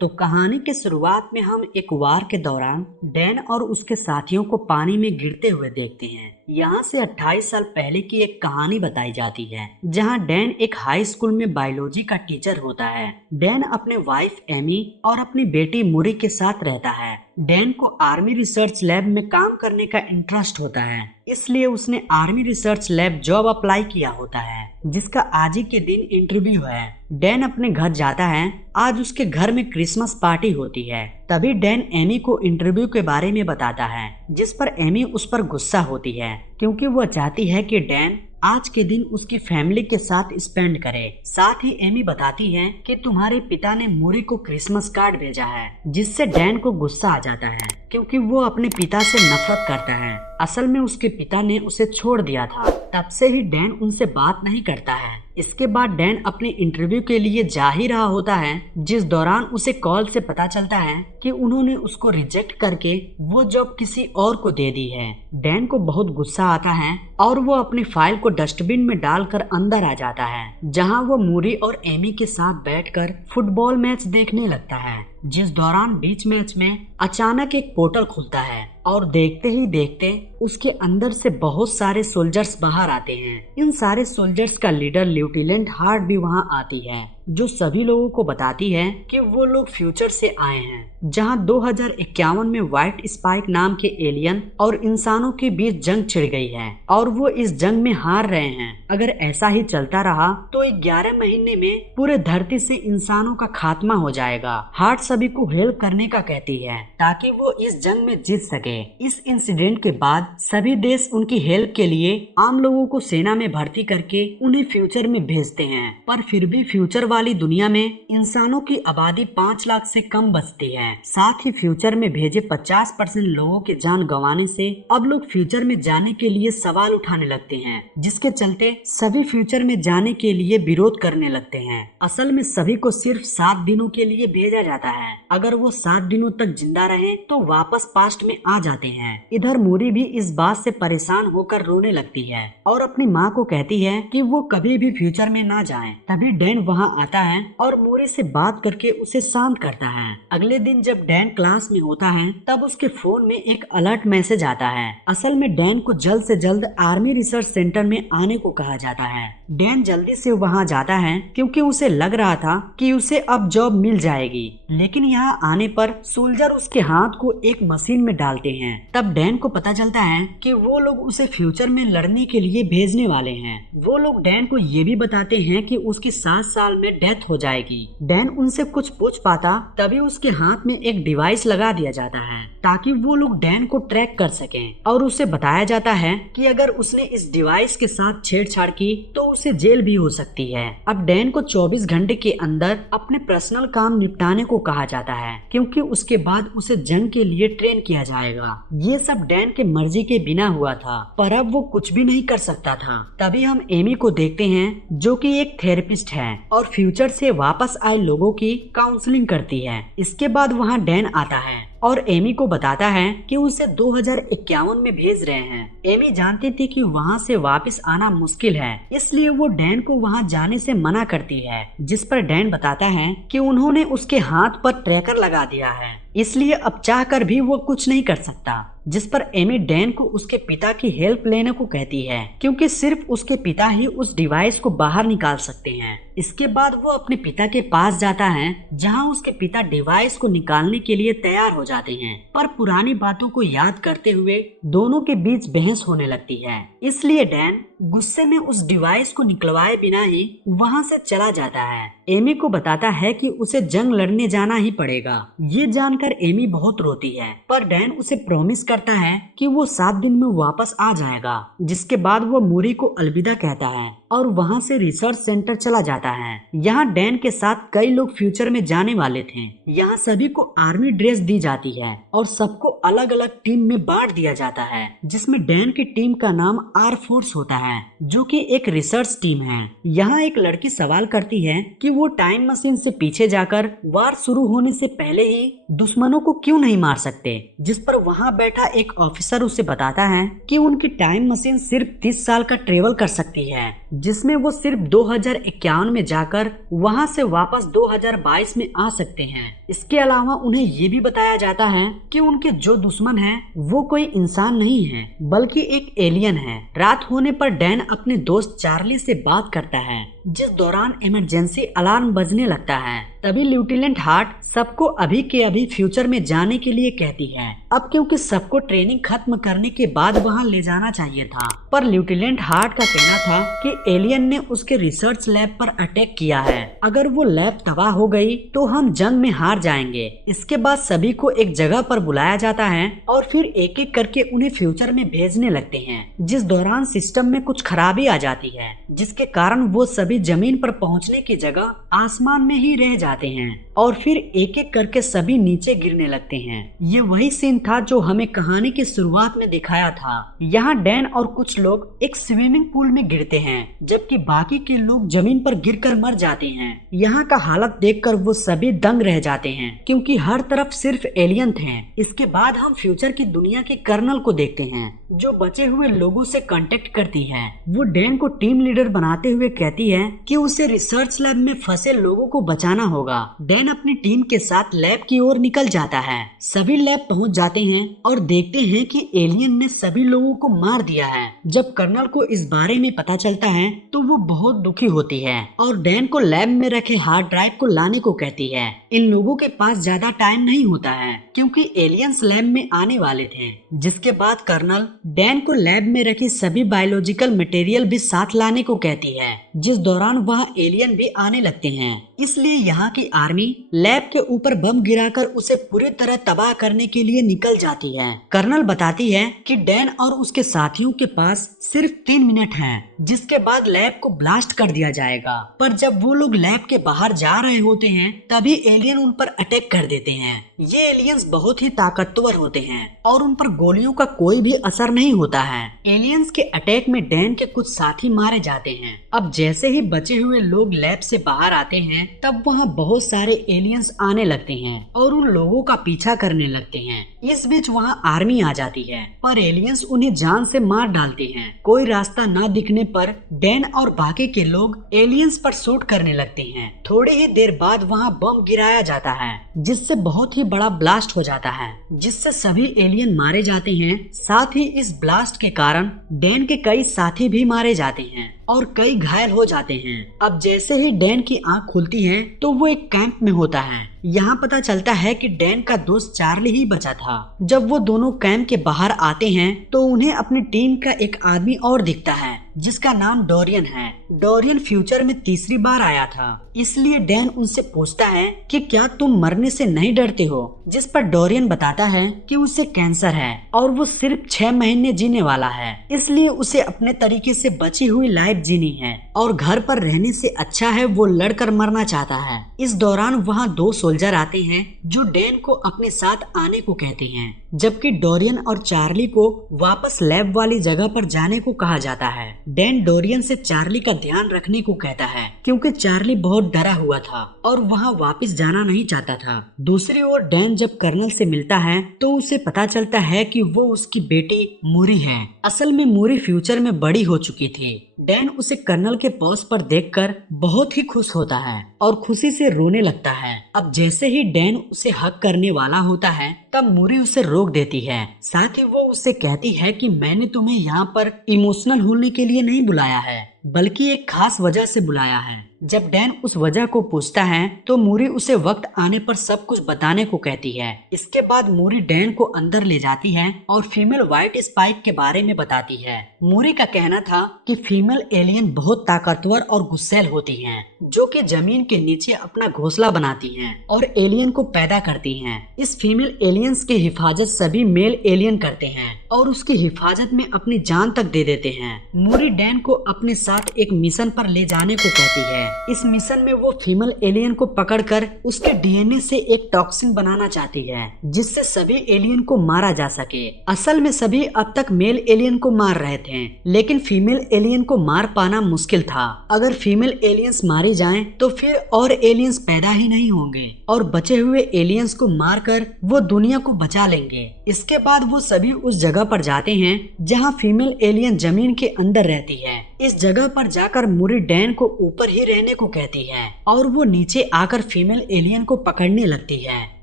तो कहानी की शुरुआत में हम एक वार के दौरान डैन और उसके साथियों को पानी में गिरते हुए देखते हैं। यहाँ से 28 साल पहले की एक कहानी बताई जाती है, जहाँ डैन एक हाई स्कूल में बायोलॉजी का टीचर होता है। डैन अपने वाइफ एमी और अपनी बेटी मुरी के साथ रहता है। डैन को आर्मी रिसर्च लैब में काम करने का इंटरेस्ट होता है, इसलिए उसने army research lab job apply किया होता है, जिसका आज ही के दिन इंटरव्यू है। डैन अपने घर जाता है। आज उसके घर में क्रिसमस पार्टी होती है। तभी डैन एमी को इंटरव्यू के बारे में बताता है, जिस पर एमी उस पर गुस्सा होती है, क्योंकि वह चाहती है कि डैन आज के दिन उसकी फैमिली के साथ स्पेंड करे। साथ ही एमी बताती है कि तुम्हारे पिता ने मूरी को क्रिसमस कार्ड भेजा है, जिससे डैन को गुस्सा आ जाता है, क्योंकि वो अपने पिता से नफरत करता है। असल में उसके पिता ने उसे छोड़ दिया था। तब से ही डैन उनसे बात नहीं करता है। इसके बाद डैन अपने इंटरव्यू के लिए जा ही रहा होता है, जिस दौरान उसे कॉल से पता चलता है कि उन्होंने उसको रिजेक्ट करके वो जॉब किसी और को दे दी है। डैन को बहुत गुस्सा आता है और वो अपनी फाइल को डस्टबिन में डालकर अंदर आ जाता है, जहां वो मूरी और एमी के साथ बैठकर फुटबॉल मैच देखने लगता है। जिस दौरान बीच मैच में अचानक एक पोर्टल खुलता है और देखते ही देखते उसके अंदर से बहुत सारे सोल्जर्स बाहर आते हैं। इन सारे सोल्जर्स का लीडर लेफ्टिनेंट हार्ट भी वहां आती है, जो सभी लोगों को बताती है कि वो लोग फ्यूचर से आए हैं, जहां 2051 में व्हाइट स्पाइक नाम के एलियन और इंसानों के बीच जंग छिड़ गई है और वो इस जंग में हार रहे हैं। अगर ऐसा ही चलता रहा तो 11 महीने में पूरे धरती से इंसानों का खात्मा हो जाएगा। हार्ट सभी को हेल्प करने का कहती है, ताकि वो इस जंग में जीत सके। इस इंसिडेंट के बाद सभी देश उनकी हेल्प के लिए आम लोगों को सेना में भर्ती करके उन्हें फ्यूचर में भेजते हैं, पर फिर भी फ्यूचर वाली दुनिया में इंसानों की आबादी 5 लाख से कम बचती है। साथ ही फ्यूचर में भेजे 50% लोगों की जान गंवाने से अब लोग फ्यूचर में जाने के लिए सवाल उठाने लगते हैं, जिसके चलते सभी फ्यूचर में जाने के लिए विरोध करने लगते हैं। असल में सभी को सिर्फ 7 दिनों के लिए भेजा जाता है। अगर वो 7 दिनों तक जिंदा रहे तो वापस पास्ट में आ जाते हैं। इधर मूरी भी इस बात से परेशान होकर रोने लगती है और अपनी माँ को कहती है कि वो कभी भी फ्यूचर में ना जाएं। तभी डैन वहाँ आता है और मूरी से बात करके उसे शांत करता है। अगले दिन जब डैन क्लास में होता है, तब उसके फोन में एक अलर्ट मैसेज आता है। असल में डैन को जल्द से जल्द आर्मी रिसर्च सेंटर में आने को कहा जाता है। डैन जल्दी से वहाँ जाता है, क्योंकि उसे लग रहा था कि उसे अब जॉब मिल जाएगी। लेकिन यहाँ आने पर सोल्जर उसके हाथ को एक मशीन में डालते हैं। तब डैन को पता चलता है कि वो लोग उसे फ्यूचर में लड़ने के लिए भेजने वाले हैं। वो लोग डैन को ये भी बताते हैं कि उसकी 7 साल में डेथ हो जाएगी। डैन उनसे कुछ पूछ पाता, तभी उसके हाथ में एक डिवाइस लगा दिया जाता है, ताकि वो लोग डैन को ट्रैक कर सकें। और उसे बताया जाता है कि अगर उसने इस डिवाइस के साथ छेड़छाड़ की तो उसे जेल भी हो सकती है। अब डैन को 24 घंटे के अंदर अपने पर्सनल काम निपटाने को कहा जाता है, क्योंकि उसके बाद उसे जंग के लिए ट्रेन किया जाएगा। ये सब डैन के मर्जी के बिना हुआ था, पर अब वो कुछ भी नहीं कर सकता था। तभी हम एमी को देखते हैं, जो कि एक थेरेपिस्ट है और फ्यूचर से वापस आए लोगों की काउंसलिंग करती है। इसके बाद वहाँ डैन आता है और एमी को बताता है कि उसे 2051 में भेज रहे हैं। एमी जानती थी कि वहाँ से वापस आना मुश्किल है, इसलिए वो डैन को वहाँ जाने से मना करती है, जिस पर डैन बताता है कि उन्होंने उसके हाथ पर ट्रैकर लगा दिया है, इसलिए अब चाहकर भी वो कुछ नहीं कर सकता। जिस पर एमी डैन को उसके पिता की हेल्प लेने को कहती है, क्योंकि सिर्फ उसके पिता ही उस डिवाइस को बाहर निकाल सकते हैं। इसके बाद वो अपने पिता के पास जाता है, जहां उसके पिता डिवाइस को निकालने के लिए तैयार हो जाते हैं, पर पुरानी बातों को याद करते हुए दोनों के बीच बहस होने लगती है। इसलिए डैन गुस्से में उस डिवाइस को निकलवाए बिना ही वहां से चला जाता है। एमी को बताता है कि उसे जंग लड़ने जाना ही पड़ेगा। ये जानकर एमी बहुत रोती है, पर डैन उसे प्रॉमिस करता है कि वो 7 दिन में वापस आ जाएगा। जिसके बाद वो मूरी को अलविदा कहता है और वहाँ से रिसर्च सेंटर चला जाता है। यहाँ डैन के साथ कई लोग फ्यूचर में जाने वाले थे। यहाँ सभी को आर्मी ड्रेस दी जाती है और सबको अलग अलग टीम में बांट दिया जाता है, जिसमें डैन की टीम का नाम आर फोर्स होता है, जो कि एक रिसर्च टीम है। यहाँ एक लड़की सवाल करती है कि वो टाइम मशीन से पीछे जाकर वार शुरू होने से पहले ही दुश्मनों को क्यों नहीं मार सकते, जिस पर वहाँ बैठा एक ऑफिसर उसे बताता है कि उनकी टाइम मशीन सिर्फ 30 साल का ट्रेवल कर सकती है, जिसमें वो सिर्फ 2051 में जाकर वहां से वापस 2022 में आ सकते हैं। इसके अलावा उन्हें ये भी बताया जाता है कि उनके जो दुश्मन हैं वो कोई इंसान नहीं है बल्कि एक एलियन है। रात होने पर डैन अपने दोस्त चार्ली से बात करता है, जिस दौरान इमरजेंसी अलार्म बजने लगता है। तभी लेफ्टिनेंट हार्ट सबको अभी के अभी फ्यूचर में जाने के लिए कहती है। अब क्योंकि सबको ट्रेनिंग खत्म करने के बाद वहां ले जाना चाहिए था, पर लेफ्टिनेंट हार्ट का कहना था कि एलियन ने उसके रिसर्च लैब पर अटैक किया है। अगर वो लैब तबाह हो गई तो हम जंग में हार जाएंगे। इसके बाद सभी को एक जगह पर बुलाया जाता है और फिर एक एक करके उन्हें फ्यूचर में भेजने लगते हैं, जिस दौरान सिस्टम में कुछ खराबी आ जाती है, जिसके कारण वो सभी जमीन पर पहुंचने की जगह आसमान में ही रह जाते हैं और फिर एक एक करके सभी नीचे गिरने लगते हैं। ये वही सीन था जो हमें कहानी की शुरुआत में दिखाया था। यहाँ डैन और कुछ लोग एक स्विमिंग पूल में गिरते हैं, जबकि बाकी के लोग जमीन पर गिरकर मर जाते हैं। यहाँ का हालत देखकर वो सभी दंग रह जाते हैं, क्योंकि हर तरफ सिर्फ एलियन थे। इसके बाद हम फ्यूचर की दुनिया के कर्नल को देखते हैं, जो बचे हुए लोगों से कांटेक्ट करती है। वो डैन को टीम लीडर बनाते हुए कहती है कि उसे रिसर्च लैब में फंसे लोगों को बचाना होगा। डैन अपनी टीम के साथ लैब की ओर निकल जाता है। सभी लैब पहुंच जाते हैं और देखते हैं कि एलियन ने सभी लोगों को मार दिया है। जब कर्नल को इस बारे में पता चलता है तो वो बहुत दुखी होती है और डैन को लैब में रखे हार्ड ड्राइव को लाने को कहती है। इन लोगों के पास ज्यादा टाइम नहीं होता है क्योंकि एलियंस लैब में आने वाले थे। जिसके बाद कर्नल डैन को लैब में रखी सभी बायोलॉजिकल मटेरियल भी साथ लाने को कहती है, जिस दौरान वहाँ एलियन भी आने लगते हैं। इसलिए यहाँ की आर्मी लैब के ऊपर बम गिराकर उसे पूरी तरह तबाह करने के लिए निकल जाती है। कर्नल बताती है कि डैन और उसके साथियों के पास सिर्फ 3 मिनट हैं, जिसके बाद लैब को ब्लास्ट कर दिया जाएगा। पर जब वो लोग लैब के बाहर जा रहे होते हैं तभी एलियन उन पर अटैक कर देते हैं। ये एलियंस बहुत ही ताकतवर होते हैं और उन पर गोलियों का कोई भी असर नहीं होता है। एलियंस के अटैक में डैन के कुछ साथी मारे जाते हैं। अब जैसे ही बचे हुए लोग लैब से बाहर आते हैं तब वहाँ बहुत सारे एलियंस आने लगते हैं और उन लोगों का पीछा करने लगते हैं। इस बीच वहाँ आर्मी आ जाती है, पर एलियंस उन्हें जान से मार डालते हैं। कोई रास्ता न दिखने पर डैन और बाकी के लोग एलियंस पर शूट करने लगते हैं। थोड़ी ही देर बाद वहाँ बम गिराया जाता है, जिससे बहुत ही बड़ा ब्लास्ट हो जाता है, जिससे सभी एलियन मारे जाते हैं। साथ ही इस ब्लास्ट के कारण डैन के कई साथी भी मारे जाते हैं और कई घायल हो जाते हैं। अब जैसे ही डैन की आंख खुलती है तो वो एक कैंप में होता है। यहाँ पता चलता है कि डैन का दोस्त चार्ली ही बचा था। जब वो दोनों कैंप के बाहर आते हैं तो उन्हें अपनी टीम का एक आदमी और दिखता है, जिसका नाम डोरियन है। डोरियन फ्यूचर में तीसरी बार आया था, इसलिए डैन उनसे पूछता है कि क्या तुम मरने से नहीं डरते हो, जिस पर डोरियन बताता है कि उसे कैंसर है और वो सिर्फ 6 महीने जीने वाला है, इसलिए उसे अपने तरीके से बची हुई लाइफ जीनी है और घर पर रहने से अच्छा है वो लड़कर मरना चाहता है। इस दौरान वहाँ 2 सोल्जर आते हैं जो डैन को अपने साथ आने को कहते हैं, जबकि डोरियन और चार्ली को वापस लैब वाली जगह पर जाने को कहा जाता है। डैन डोरियन से चार्ली का ध्यान रखने को कहता है क्योंकि चार्ली बहुत डरा हुआ था और वहाँ वापस जाना नहीं चाहता था। दूसरी ओर डैन जब कर्नल से मिलता है तो उसे पता चलता है कि वो उसकी बेटी मूरी है। असल में मूरी फ्यूचर में बड़ी हो चुकी थी। डैन उसे कर्नल के पोज पर देखकर बहुत ही खुश होता है और खुशी से रोने लगता है। अब जैसे ही डैन उसे हक करने वाला होता है तब मूरी उसे रोक देती है। साथ ही वो उससे कहती है कि मैंने तुम्हें यहाँ पर इमोशनल होने के लिए नहीं बुलाया है, बल्कि एक खास वजह से बुलाया है। जब डैन उस वजह को पूछता है तो मूरी उसे वक्त आने पर सब कुछ बताने को कहती है। इसके बाद मूरी डैन को अंदर ले जाती है और फीमेल व्हाइट स्पाइक के बारे में बताती है। मूरी का कहना था कि फीमेल एलियन बहुत ताकतवर और गुस्सैल होती हैं, जो कि जमीन के नीचे अपना घोंसला बनाती हैं और एलियन को पैदा करती हैं। इस फीमेल एलियंस की हिफाजत सभी मेल एलियन करते हैं और उसकी हिफाजत में अपनी जान तक दे देते हैं। मूरी डैन को अपने साथ एक मिशन पर ले जाने को कहती है। इस मिशन में वो फीमेल एलियन को पकड़कर उसके डीएनए से एक टॉक्सिन बनाना चाहती है, जिससे सभी एलियन को मारा जा सके। असल में सभी अब तक मेल एलियन को मार रहे थे, लेकिन फीमेल एलियन को मार पाना मुश्किल था। अगर फीमेल एलियंस मारी जाएं तो फिर और एलियंस पैदा ही नहीं होंगे और बचे हुए एलियंस को मारकर वो दुनिया को बचा लेंगे। इसके बाद वो सभी उस जगह पर जाते हैं जहाँ फीमेल एलियन जमीन के अंदर रहती है। इस जगह जगह पर जाकर मूरी डैन को ऊपर ही रहने को कहती है और वो नीचे आकर फीमेल एलियन को पकड़ने लगती है।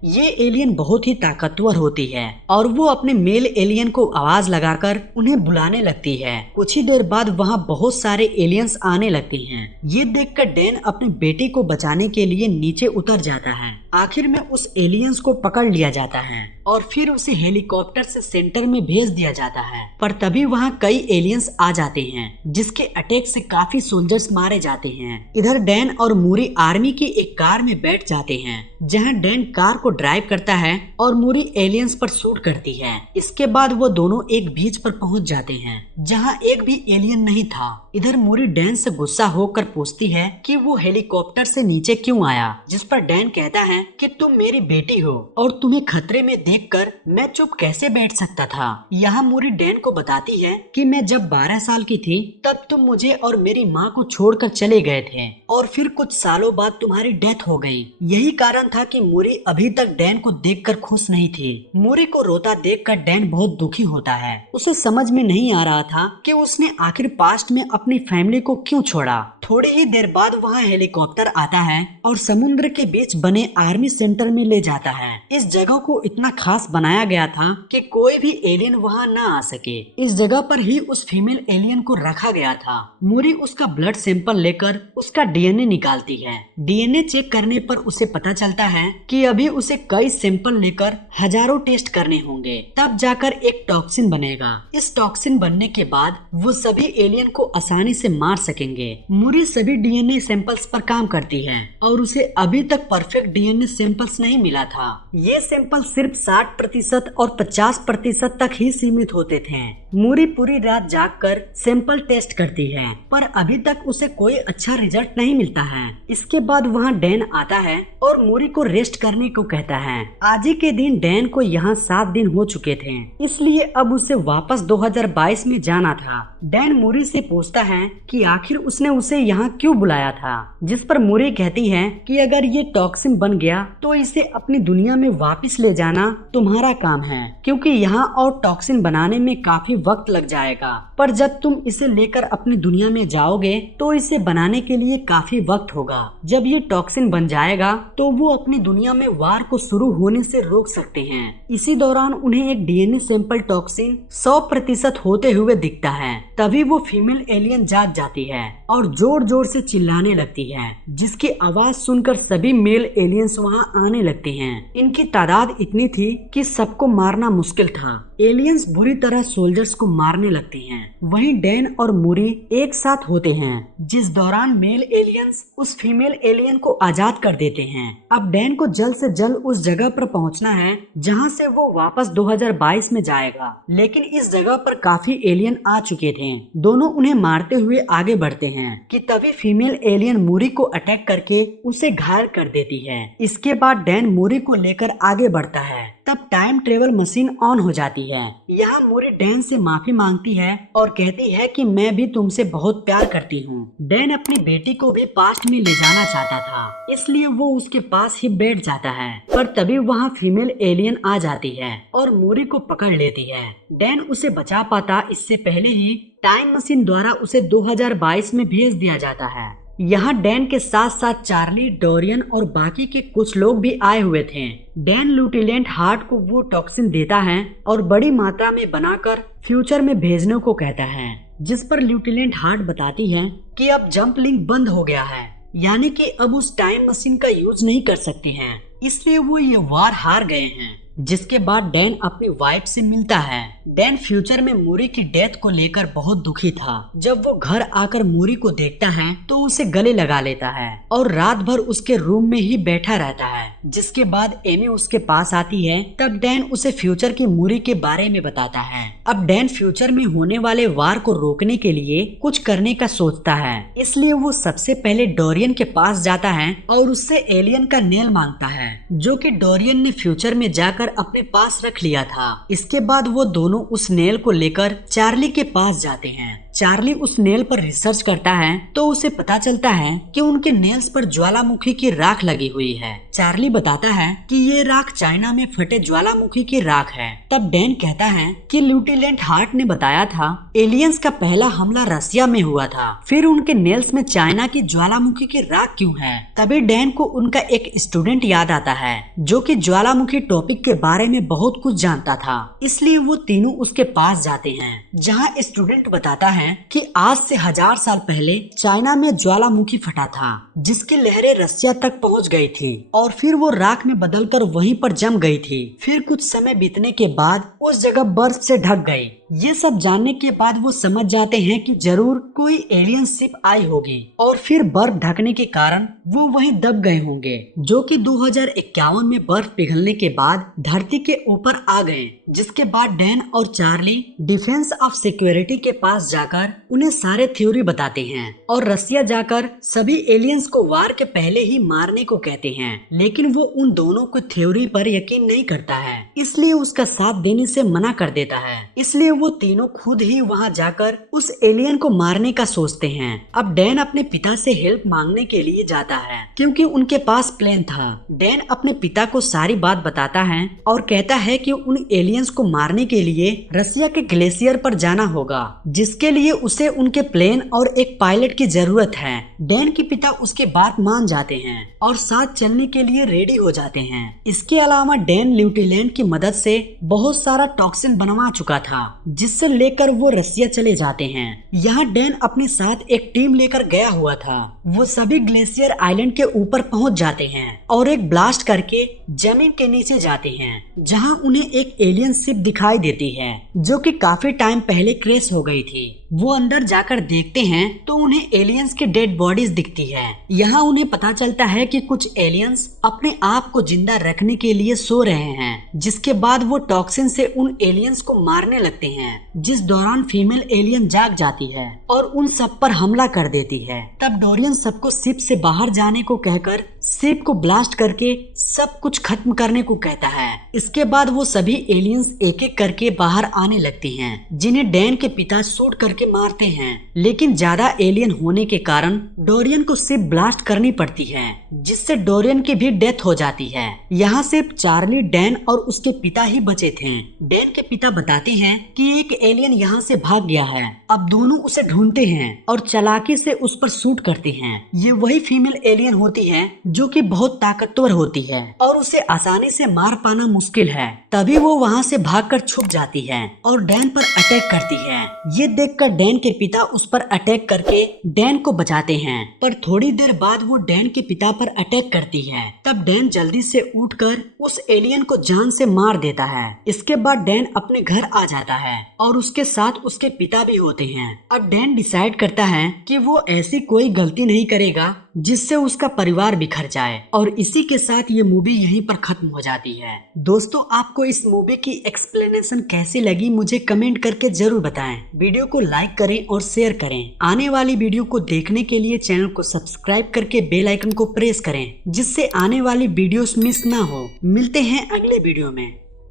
ये एलियन बहुत ही ताकतवर होती है और वो अपने मेल एलियन को आवाज लगाकर उन्हें बुलाने लगती है। कुछ ही देर बाद वहाँ बहुत सारे एलियंस आने लगते हैं। ये देखकर डैन अपनी बेटी को बचाने के लिए नीचे उतर जाता है। आखिर में उस एलियंस को पकड़ लिया जाता है और फिर उसे हेलीकॉप्टर से सेंटर में भेज दिया जाता है। पर तभी वहाँ कई एलियंस आ जाते हैं जिसके अटैक से काफी सोल्जर्स मारे जाते हैं। इधर डैन और मूरी आर्मी की एक कार में बैठ जाते हैं जहाँ डैन कार को ड्राइव करता है और मूरी एलियंस पर शूट करती है। इसके बाद वो दोनों एक बीच पर पहुंच जाते हैं जहाँ एक भी एलियन नहीं था। इधर मूरी डैन से गुस्सा होकर पूछती है कि वो हेलीकॉप्टर से नीचे क्यों आया, जिस पर डैन कहता है कि तुम मेरी बेटी हो और तुम्हें खतरे में देखकर मैं चुप कैसे बैठ सकता था। यहाँ मूरी डैन को बताती है कि मैं जब 12 साल की थी तब तुम मुझे और मेरी माँ को छोड़कर चले गए थे और फिर कुछ सालों बाद तुम्हारी डेथ हो गई। यही कारण था कि मूरी अभी तक डैन को देखकर खुश नहीं थी। मूरी को रोता देखकर डैन बहुत दुखी होता है। उसे समझ में नहीं आ रहा था कि उसने आखिर पास्ट में अपनी फैमिली को क्यों छोड़ा। थोड़ी ही देर बाद वहाँ हेलीकॉप्टर आता है और समुद्र के बीच बने आर्मी सेंटर में ले जाता है। इस जगह को इतना खास बनाया गया था कि कोई भी एलियन वहाँ न आ सके। इस जगह पर ही उस फीमेल एलियन को रखा गया था। मूरी उसका ब्लड सैंपल लेकर उसका डीएनए निकालती है। डीएनए चेक करने पर उसे पता चलता है कि अभी उसे कई सैंपल लेकर हजारों टेस्ट करने होंगे, तब जाकर एक टॉक्सिन बनेगा। इस टॉक्सिन बनने के बाद वो सभी एलियन को आसानी से मार सकेंगे। मूरी सभी डीएनए सैंपल्स पर काम करती है और उसे अभी तक परफेक्ट डीएनए सैंपल्स नहीं मिला था। ये सैंपल सिर्फ 60% और 50% तक ही सीमित होते थे। मूरी पूरी रात जागकर सैंपल टेस्ट करती है पर अभी तक उसे कोई अच्छा रिजल्ट नहीं मिलता है। इसके बाद वहाँ डैन आता है और मूरी को रेस्ट करने को कहता है। आज ही के दिन डैन को यहाँ 7 दिन हो चुके थे, इसलिए अब उसे वापस 2022 में जाना था। डैन मूरी से पूछता है कि आखिर उसने उसे यहाँ क्यों बुलाया था, जिस पर मूरी कहती है कि अगर ये टॉक्सिन बन गया तो इसे अपनी दुनिया में वापस ले जाना तुम्हारा काम है, क्योंकि यहाँ और टॉक्सिन बनाने में काफी वक्त लग जाएगा। पर जब तुम इसे लेकर अपनी दुनिया में जाओगे तो इसे बनाने के लिए काफी वक्त होगा। जब ये टॉक्सिन बन जाएगा तो वो अपनी दुनिया में वार को शुरू होने से रोक सकते हैं। इसी दौरान उन्हें एक डीएनए सैंपल टॉक्सिन 100% होते हुए दिखता है। तभी वो फीमेल एलियन जाग जाती है और जोर जोर से चिल्लाने लगती है, जिसकी आवाज सुनकर सभी मेल एलियंस वहाँ आने लगते हैं। इनकी तादाद इतनी थी कि सबको मारना मुश्किल था। एलियंस बुरी तरह सोल्जर्स को मारने लगते हैं। वहीं डैन और मूरी एक साथ होते हैं, जिस दौरान मेल एलियंस उस फीमेल एलियन को आजाद कर देते हैं। अब डैन को जल्द से जल्द उस जगह पर पहुंचना है जहां से वो वापस 2022 में जाएगा, लेकिन इस जगह पर काफी एलियन आ चुके थे। दोनों उन्हें मारते हुए आगे बढ़ते हैं कि तभी फीमेल एलियन मूरी को अटैक करके उसे घायल कर देती है। इसके बाद डैन मूरी को लेकर आगे बढ़ता है। तब टाइम ट्रेवल मशीन ऑन हो जाती है। यहाँ मूरी डैन से माफी मांगती है और कहती है कि मैं भी तुमसे बहुत प्यार करती हूँ। डैन अपनी बेटी को भी पास्ट में ले जाना चाहता था, इसलिए वो उसके पास ही बैठ जाता है। पर तभी वहाँ फीमेल एलियन आ जाती है और मूरी को पकड़ लेती है। डैन उसे बचा पाता इससे पहले ही टाइम मशीन द्वारा उसे 2022 में भेज दिया जाता है। यहाँ डैन के साथ साथ चार्ली, डोरियन और बाकी के कुछ लोग भी आए हुए थे। डैन लिeutenant हार्ट को वो टॉक्सिन देता है और बड़ी मात्रा में बनाकर फ्यूचर में भेजने को कहता है, जिस पर लिeutenant हार्ट बताती है कि अब जंप लिंक बंद हो गया है, यानी कि अब उस टाइम मशीन का यूज नहीं कर सकते हैं, इसलिए वो ये वार हार गए हैं। जिसके बाद डैन अपनी वाइफ से मिलता है। डैन फ्यूचर में मूरी की डेथ को लेकर बहुत दुखी था। जब वो घर आकर मूरी को देखता है तो उसे गले लगा लेता है और रात भर उसके रूम में ही बैठा रहता है। जिसके बाद एमी उसके पास आती है। तब डैन उसे फ्यूचर की मूरी के बारे में बताता है। अब डैन फ्यूचर में होने वाले वार को रोकने के लिए कुछ करने का सोचता है, इसलिए वो सबसे पहले डोरियन के पास जाता है और उससे एलियन का नेल मांगता है, जो कि डोरियन ने फ्यूचर में जाकर अपने पास रख लिया था। इसके बाद वो दोनों उस नेल को लेकर चार्ली के पास जाते हैं। चार्ली उस नेल पर रिसर्च करता है तो उसे पता चलता है कि उनके नेल्स पर ज्वालामुखी की राख लगी हुई है। चार्ली बताता है कि ये राख चाइना में फटे ज्वालामुखी की राख है। तब डैन कहता है कि लिeutenant हार्ट ने बताया था एलियंस का पहला हमला रसिया में हुआ था, फिर उनके नेल्स में चाइना की ज्वालामुखी की राख क्यों है। तभी डैन को उनका एक स्टूडेंट याद आता है जो कि ज्वालामुखी टॉपिक के बारे में बहुत कुछ जानता था, इसलिए वो तीनों उसके पास जाते हैं, जहाँ स्टूडेंट बताता है कि आज से 1000 साल पहले चाइना में ज्वालामुखी फटा था जिसकी लहरें रसिया तक पहुंच गई थी और फिर वो राख में बदलकर वहीं पर जम गई थी। फिर कुछ समय बीतने के बाद उस जगह बर्फ से ढक गई। ये सब जानने के बाद वो समझ जाते हैं कि जरूर कोई एलियन शिप आई होगी और फिर बर्फ ढकने के कारण वो वहीं दब गए होंगे, जो कि 2051 में बर्फ पिघलने के बाद धरती के ऊपर आ गए। जिसके बाद डैन और चार्ली डिफेंस ऑफ सिक्योरिटी के पास जाकर उन्हें सारे थ्योरी बताते हैं और रसिया जाकर सभी एलियंस को वार के पहले ही मारने को कहते हैं, लेकिन वो उन दोनों को थ्योरी पर यकीन नहीं करता है, इसलिए उसका साथ देने से मना कर देता है। इसलिए वो तीनों खुद ही वहां जाकर उस एलियन को मारने का सोचते हैं। अब डैन अपने पिता से हेल्प मांगने के लिए जाता है क्योंकि उनके पास प्लान था। डैन अपने पिता को सारी बात बताता है और कहता है कि उन एलियंस को मारने के लिए रसिया के ग्लेशियर पर जाना होगा, जिसके लिए उसे उनके प्लेन और एक पायलट की जरूरत है। डैन के पिता उसकी बात मान जाते हैं और साथ चलने के लिए रेडी हो जाते हैं। इसके अलावा डैन लिeutenant की मदद से बहुत सारा टॉक्सिन बनवा चुका था, जिससे लेकर वो रसिया चले जाते हैं। यहाँ डैन अपने साथ एक टीम लेकर गया हुआ था। वो सभी ग्लेशियर आइलैंड के ऊपर पहुँच जाते हैं और एक ब्लास्ट करके जमीन के नीचे जाते हैं, जहाँ उन्हें एक एलियन शिप दिखाई देती है जो कि काफी टाइम पहले क्रैश हो गई थी। वो अंदर जाकर देखते हैं तो उन्हें एलियंस की डेड बॉडीज दिखती है। यहाँ उन्हें पता चलता है कि कुछ एलियंस अपने आप को जिंदा रखने के लिए सो रहे हैं, जिसके बाद वो टॉक्सिन से उन एलियंस को मारने लगते हैं, जिस दौरान फीमेल एलियन जाग जाती है और उन सब पर हमला कर देती है। तब डोरियन सबको शिप से बाहर जाने को कहकर शिप को ब्लास्ट करके सब कुछ खत्म करने को कहता है। इसके बाद वो सभी एलियंस एक एक करके बाहर आने लगती हैं, जिन्हें डैन के पिता शूट करके मारते हैं, लेकिन ज्यादा एलियन होने के कारण डोरियन को शिप ब्लास्ट करनी पड़ती है, जिससे डोरियन की भी डेथ हो जाती है। यहाँ सिर्फ चार्ली, डैन और उसके पिता ही बचे थे। डैन के पिता बताते हैं कि एक एलियन यहाँ से भाग गया है। अब दोनों उसे ढूंढते हैं और चालाकी से उस पर शूट करते हैं। ये वही फीमेल एलियन होती है जो कि बहुत ताकतवर होती है और उसे आसानी से मार पाना मुश्किल है। तभी वो वहाँ से भागकर छुप जाती है और डैन पर अटैक करती है। ये देखकर डैन के पिता उस पर अटैक करके डैन को बचाते हैं, पर थोड़ी देर बाद वो डैन के पिता पर अटैक करती है। तब डैन जल्दी से उठकर उस एलियन को जान से मार देता है। इसके बाद डैन अपने घर आ जाता है और उसके साथ उसके पिता भी होते हैं। अब डैन डिसाइड करता है कि वो ऐसी कोई गलती नहीं करेगा जिससे उसका परिवार बिखर जाए, और इसी के साथ ये मूवी यहीं पर खत्म हो जाती है। दोस्तों, आपको इस मूवी की एक्सप्लेनेशन कैसी लगी मुझे कमेंट करके जरूर बताएं। वीडियो को लाइक करें और शेयर करें। आने वाली वीडियो को देखने के लिए चैनल को सब्सक्राइब करके बेल आइकन को प्रेस करें, जिससे आने वाली वीडियोस मिस ना हो। मिलते हैं अगले वीडियो में।